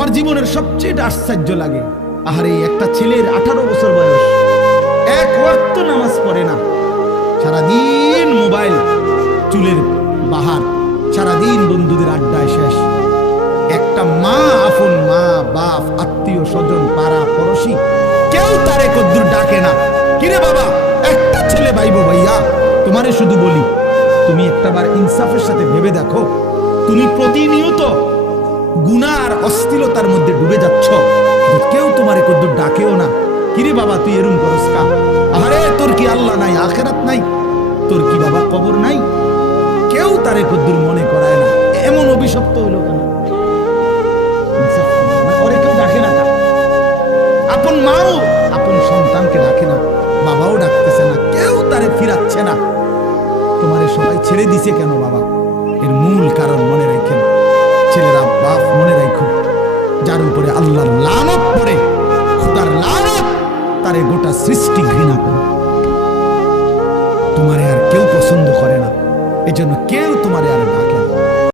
আমার জীবনের সবচেয়ে আশ্চর্য লাগে, আহারে একটা ছেলের 18 বছর বয়স, এক ওয়াক্ত নামাজ পড়ে না, সারাদিন মোবাইল, চুলের বাহার, সারাদিন বন্ধুদের আড্ডায় শেষ। একটা মা, আপন মা, বাপ, আত্মীয় স্বজন, পাড়া পড়শি কেউ তারে কদ্দুর ডাকে না। কিরে বাবা, একটা ছেলে ভাইবো ভাইয়া, তোমারে শুধু বলি, তুমি একটাবার ইনসাফের সাথে ভেবে দেখো, তুমি প্রতিনিয়ত গুনাহ আর অশ্লীলতার মধ্যে ডুবে যাচ্ছ, কেউ তোমারে কদ্দুর ডাকেও না। কিরে বাবা, তুই এরম করস কা? আরে তোর কি আল্লাহ নাই, আখেরাত নাই? তোর কি বাবা কবর নাই? কেউ তারে কদ্দুর মনে করায় না। এমন অভিশপ্ত হইল কেন? ওরে কেউ ডাকে না, আপন মাও আপন সন্তানকে ডাকে না, বাবাও ডাকতেছে না, কেউ তারে ফিরাচ্ছে না। তোমারে সবাই ছেড়ে দিছে কেন বাবা? এর মূল কারণ মনে রাখেন, ছেলেরা বাপ মনে রাখো, যার উপরে আল্লাহর লানত পড়ে, খোদার লানত, তারে গোটা সৃষ্টি ঘৃণা করে। তোমারে আর কেউ পছন্দ করে না, এজন্য কেউ তোমারে আর ডাকে